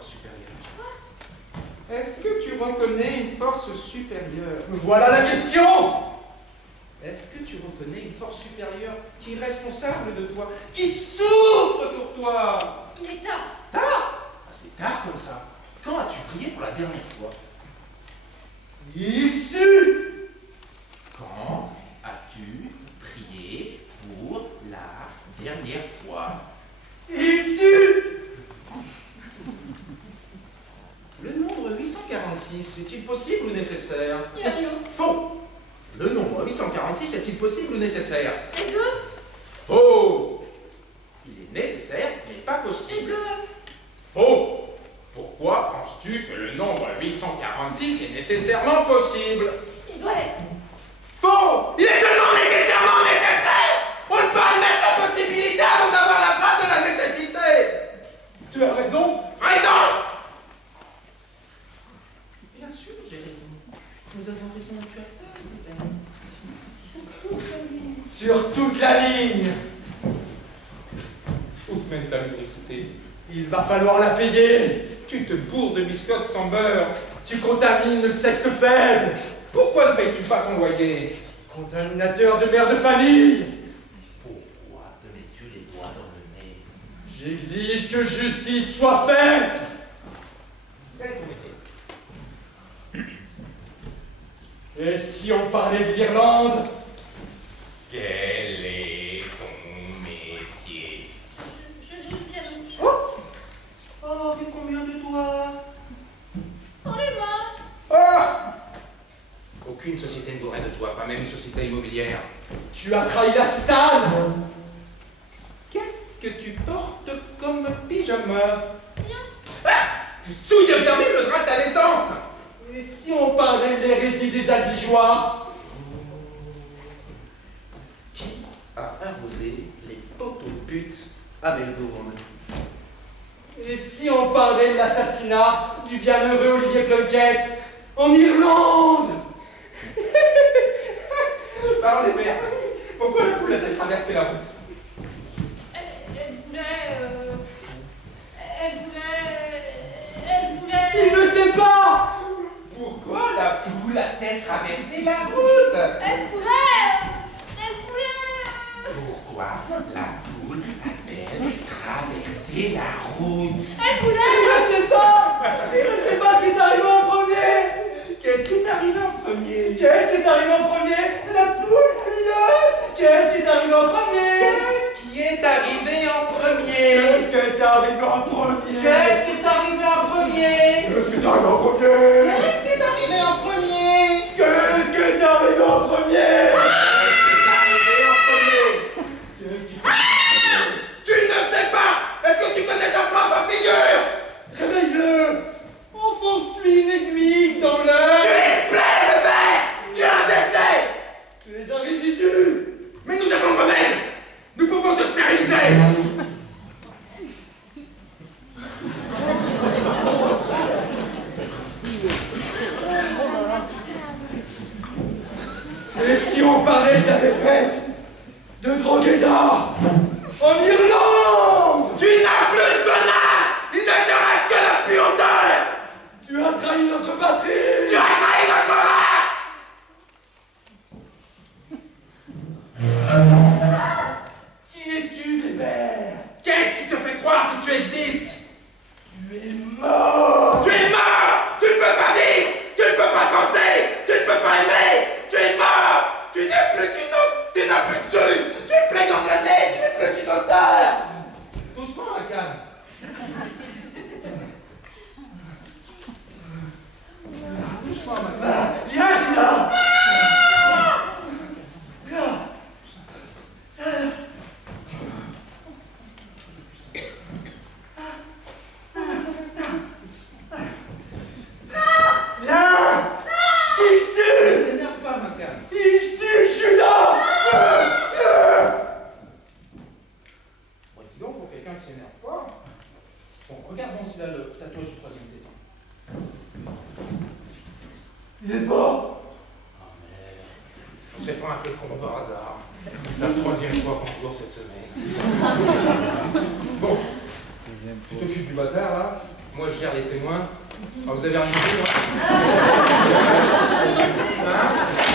force supérieure? Est-ce que tu reconnais une force supérieure? Voilà la question! Est-ce que tu reconnais une force supérieure qui est responsable de toi, qui souffre pour toi? Il est tard. Tard? Ah, c'est tard comme ça. Quand as-tu prié pour la dernière fois? Ici! Quand as-tu prié pour la dernière fois? Ici! Le nombre 846 est-il possible ou nécessaire? Il a rien. Faux! Le nombre 846 est-il possible ou nécessaire? Et deux. Faux! Il est nécessaire, mais pas Et possible. deux. Faux! Pourquoi penses-tu que le nombre 846 est nécessairement possible? Il doit l'être. Faux! Il est seulement nécessairement nécessaire! On ne peut admettre la possibilité avant d'avoir la base de la nécessité! Tu as raison! Raison! Bien sûr, j'ai raison. Nous avons raison, tu as tort. Sur toute la ligne! Où te mène ta lubricité? Il va falloir la payer! Tu te bourres de biscottes sans beurre. Tu contamines le sexe faible! Pourquoi ne payes-tu pas ton loyer? Contaminateur de mère de famille! Pourquoi te mets-tu les doigts dans le nez? J'exige que justice soit faite! Quel est ton métier? Et si on parlait de l'Irlande? Quel est ton métier? Je joue le piano. Oh, avec combien de doigts? Sans les mains. Ah! Aucune société ne voudrait de toi, pas même une société immobilière. Tu as trahi la citane! Qu'est-ce que tu portes comme pyjama? Rien. Ah! Tu souilles de fermer le grain de ta naissance! Et si on parlait de l'hérésie des albigeois? Qui a arrosé les poteaux de pute à Melbourne? Et si on parlait de l'assassinat du bienheureux Olivier Plunkett en Irlande? Parlez, mère. Pourquoi la poule a-t-elle traversé la route? Elle voulait. Il ne sait pas! Pourquoi la poule a-t-elle traversé la route? Elle voulait. Pourquoi la poule a-t-elle traversé la route? Elle Il voulait. ne sait pas! Il ne sait pas ce qui est arrivé en premier! Qu'est-ce qui est arrivé en premier? Qu'est-ce qui est arrivé en premier? La poule, l'œuf! Qu'est-ce qui est arrivé en premier? Qu'est-ce qui est arrivé en premier? Qu'est-ce qui est arrivé en premier? Qu'est-ce qui est arrivé en premier? Qu'est-ce qui est arrivé en premier? Qu'est-ce qui est arrivé en premier? Qu'est-ce qui est arrivé en premier? Qu'est-ce qui est arrivé en premier? Tu ne sais pas! Est-ce que tu connais ta propre figure? Réveille-le! Enfonce-lui une aiguille dans l'œuf! Tu es plein de bébé! Tu es un décès! Tu es un résidu! Mais nous avons le remède! Nous pouvons te stériliser! Et si on parlait de la défaite de Drogheda en Irlande? Tu n'as plus de venin! Il ne te reste que la puanteur! Tu as trahi notre patrie! Tu as trahi notre race! Qui es-tu, Weber? Qu'est-ce qui te fait croire que tu existes? Tu es mort! Tu es mort! Tu ne peux pas vivre! Tu ne peux pas penser! Tu ne peux pas aimer! Tu es mort! Tu n'es plus qu'une autre! Tu n'as plus de jus! Tu es plein d'engrenés! Tu n'es plus qu'une odeur! Doucement, la canne! Doucement, ma canne! Viens, Gina! Viens! Viens! Ici! N'énerve pas, ma canne! Ici, Judas! Bon, dis donc, pour quelqu'un qui s'énerve pas. Bon, regardons s'il a le tatouage du troisième téton. Il est mort! Oh merde. On serait pas un peu con par hasard. La troisième fois qu'on se voit cette semaine. Bon, Tu t'occupes du bazar, là. Moi, je gère les témoins. Ah, vous avez rien vu, moi hein?